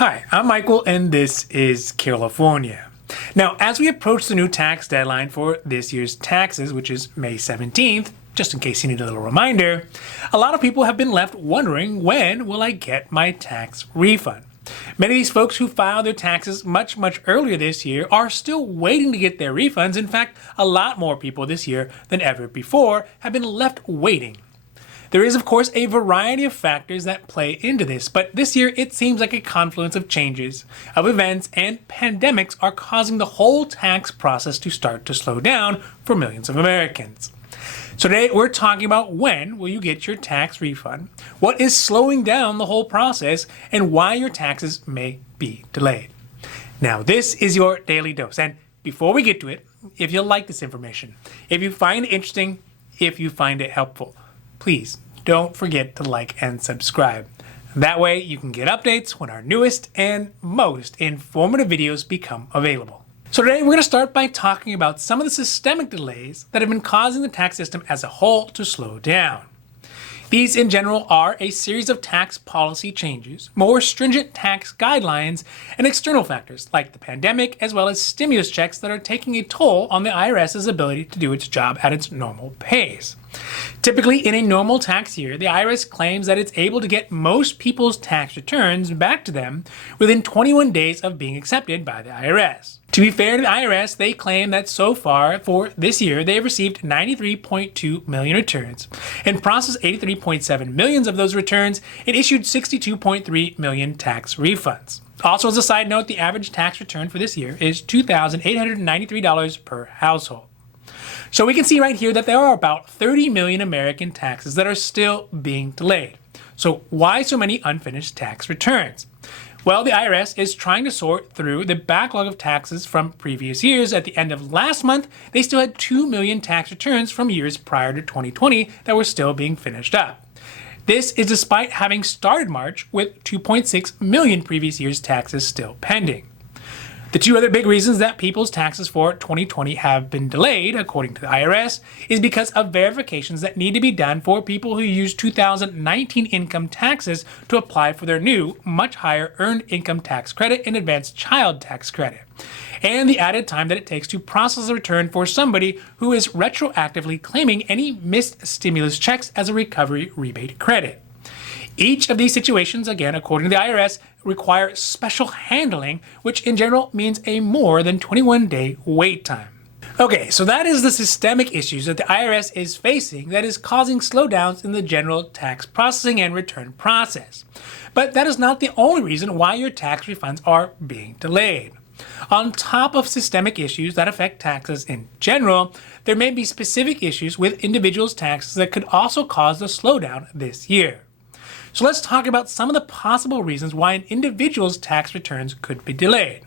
Hi, I'm Michael and this is California. Now, as we approach the new tax deadline for this year's taxes, which is May 17th, just in case you need a little reminder, a lot of people have been left wondering, when will I get my tax refund? Many of these folks who filed their taxes much earlier this year are still waiting to get their refunds. In fact, a lot more people this year than ever before have been left waiting. There is, of course, a variety of factors that play into this, but this year it seems like a confluence of changes, of events, and pandemics are causing the whole tax process to start to slow down for millions of Americans. So today we're talking about when will you get your tax refund, what is slowing down the whole process, and why your taxes may be delayed. Now, this is your daily dose, and before we get to it, if you like this information, if you find it interesting, if you find it helpful, please don't forget to like and subscribe. That way you can get updates when our newest and most informative videos become available. So today we're going to start by talking about some of the systemic delays that have been causing the tax system as a whole to slow down. These in general are a series of tax policy changes, more stringent tax guidelines, and external factors like the pandemic, as well as stimulus checks that are taking a toll on the IRS's ability to do its job at its normal pace. Typically, in a normal tax year, the IRS claims that it's able to get most people's tax returns back to them within 21 days of being accepted by the IRS. To be fair to the IRS, they claim that so far for this year, they have received 93.2 million returns and processed 83.7 million of those returns and issued 62.3 million tax refunds. Also, as a side note, the average tax return for this year is $2,893 per household. So we can see right here that there are about 30 million American taxes that are still being delayed. So why so many unfinished tax returns? Well, the IRS is trying to sort through the backlog of taxes from previous years. At the end of last month, they still had 2 million tax returns from years prior to 2020 that were still being finished up. This is despite having started March with 2.6 million previous year's taxes still pending. The two other big reasons that people's taxes for 2020 have been delayed, according to the IRS, is because of verifications that need to be done for people who use 2019 income taxes to apply for their new, much higher earned income tax credit and advanced child tax credit, and the added time that it takes to process a return for somebody who is retroactively claiming any missed stimulus checks as a recovery rebate credit. Each of these situations, again, according to the IRS, require special handling, which in general means a more than 21-day wait time. Okay, so that is the systemic issues that the IRS is facing that is causing slowdowns in the general tax processing and return process. But that is not the only reason why your tax refunds are being delayed. On top of systemic issues that affect taxes in general, there may be specific issues with individuals' taxes that could also cause the slowdown this year. So let's talk about some of the possible reasons why an individual's tax returns could be delayed.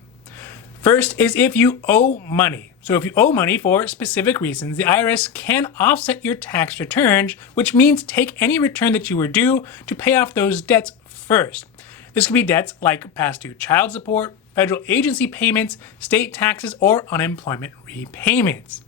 First is if you owe money. So if you owe money for specific reasons, the IRS can offset your tax returns, which means take any return that you were due to pay off those debts first. This could be debts like past due child support, federal agency payments, state taxes, or unemployment repayments.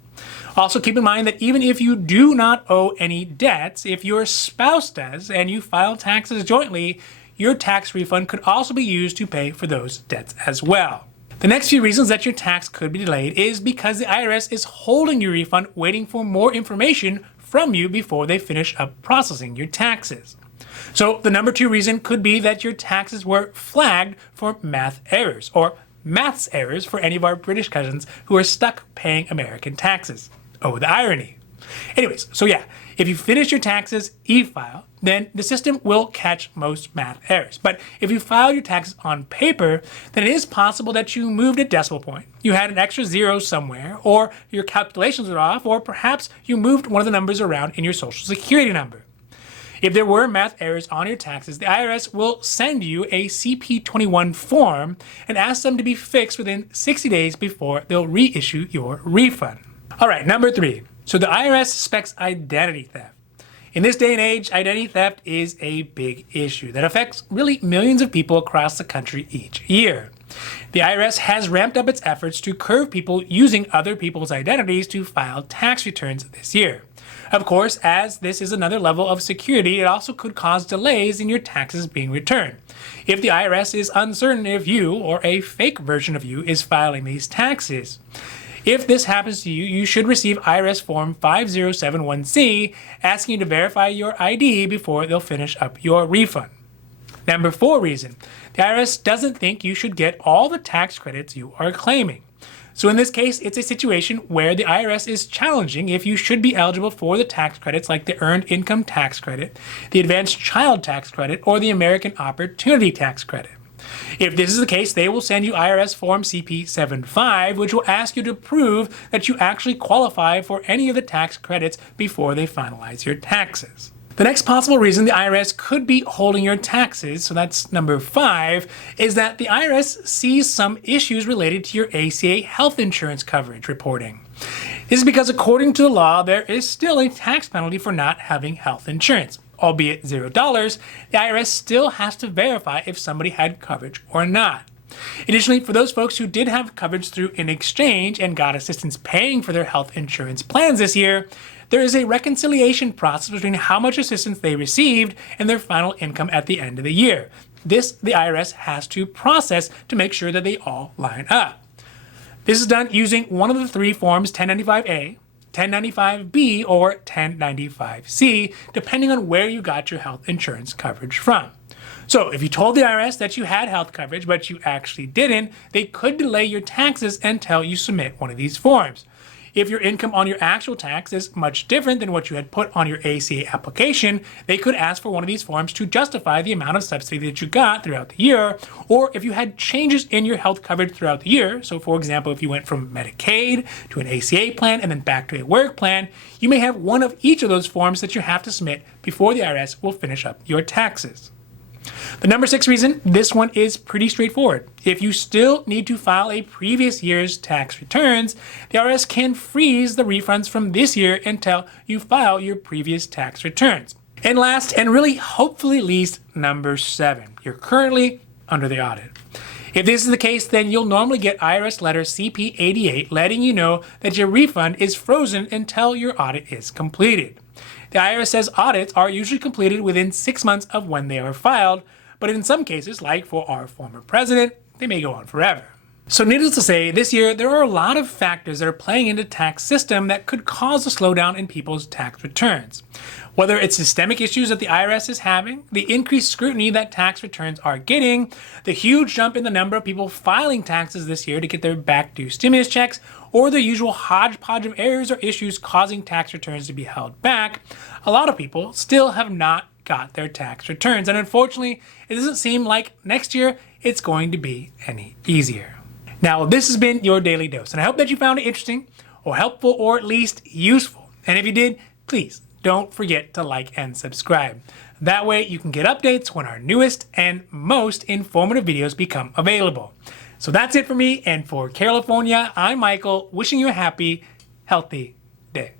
Also, keep in mind that even if you do not owe any debts, if your spouse does and you file taxes jointly, your tax refund could also be used to pay for those debts as well. The next few reasons that your tax could be delayed is because the IRS is holding your refund, waiting for more information from you before they finish up processing your taxes. So the number 2 reason could be that your taxes were flagged for math errors, or maths errors for any of our British cousins who are stuck paying American taxes. Oh, the irony. Anyways, so yeah, if you finish your taxes e-file, then the system will catch most math errors. But if you file your taxes on paper, then it is possible that you moved a decimal point, you had an extra zero somewhere, or your calculations are off, or perhaps you moved one of the numbers around in your social security number. If there were math errors on your taxes, the IRS will send you a CP21 form and ask them to be fixed within 60 days before they'll reissue your refund. All right, number 3. So the IRS suspects identity theft. In this day and age, identity theft is a big issue that affects really millions of people across the country each year. The IRS has ramped up its efforts to curb people using other people's identities to file tax returns this year. Of course, as this is another level of security, it also could cause delays in your taxes being returned. If the IRS is uncertain if you or a fake version of you is filing these taxes. If this happens to you, you should receive IRS Form 5071C asking you to verify your ID before they'll finish up your refund. Number 4 reason, the IRS doesn't think you should get all the tax credits you are claiming. So in this case, it's a situation where the IRS is challenging if you should be eligible for the tax credits like the Earned Income Tax Credit, the Advanced Child Tax Credit, or the American Opportunity Tax Credit. If this is the case, they will send you IRS Form CP75, which will ask you to prove that you actually qualify for any of the tax credits before they finalize your taxes. The next possible reason the IRS could be holding your taxes, so that's number 5, is that the IRS sees some issues related to your ACA health insurance coverage reporting. This is because according to the law, there is still a tax penalty for not having health insurance. Albeit $0, the IRS still has to verify if somebody had coverage or not. Additionally, for those folks who did have coverage through an exchange and got assistance paying for their health insurance plans this year, there is a reconciliation process between how much assistance they received and their final income at the end of the year. This, the IRS has to process to make sure that they all line up. This is done using one of the 3 forms, 1095A, 1095B, or 1095C, depending on where you got your health insurance coverage from. So if you told the IRS that you had health coverage, but you actually didn't, they could delay your taxes until you submit one of these forms. If your income on your actual tax is much different than what you had put on your ACA application, they could ask for one of these forms to justify the amount of subsidy that you got throughout the year, or if you had changes in your health coverage throughout the year. So for example, if you went from Medicaid to an ACA plan and then back to a work plan, you may have one of each of those forms that you have to submit before the IRS will finish up your taxes. The number 6 reason, this one is pretty straightforward. If you still need to file a previous year's tax returns, the IRS can freeze the refunds from this year until you file your previous tax returns. And last, and really hopefully least, number 7, you're currently under the audit. If this is the case, then you'll normally get IRS letter CP88 letting you know that your refund is frozen until your audit is completed. The IRS says audits are usually completed within 6 months of when they are filed, but in some cases, like for our former president, they may go on forever. So needless to say, this year, there are a lot of factors that are playing into the tax system that could cause a slowdown in people's tax returns. Whether it's systemic issues that the IRS is having, the increased scrutiny that tax returns are getting, the huge jump in the number of people filing taxes this year to get their back due stimulus checks, or the usual hodgepodge of errors or issues causing tax returns to be held back, a lot of people still have not got their tax returns. And unfortunately, it doesn't seem like next year it's going to be any easier. Now, this has been your Daily Dose, and I hope that you found it interesting or helpful or at least useful. And if you did, please don't forget to like and subscribe. That way you can get updates when our newest and most informative videos become available. So that's it for me, and for California, I'm Michael, wishing you a happy, healthy day.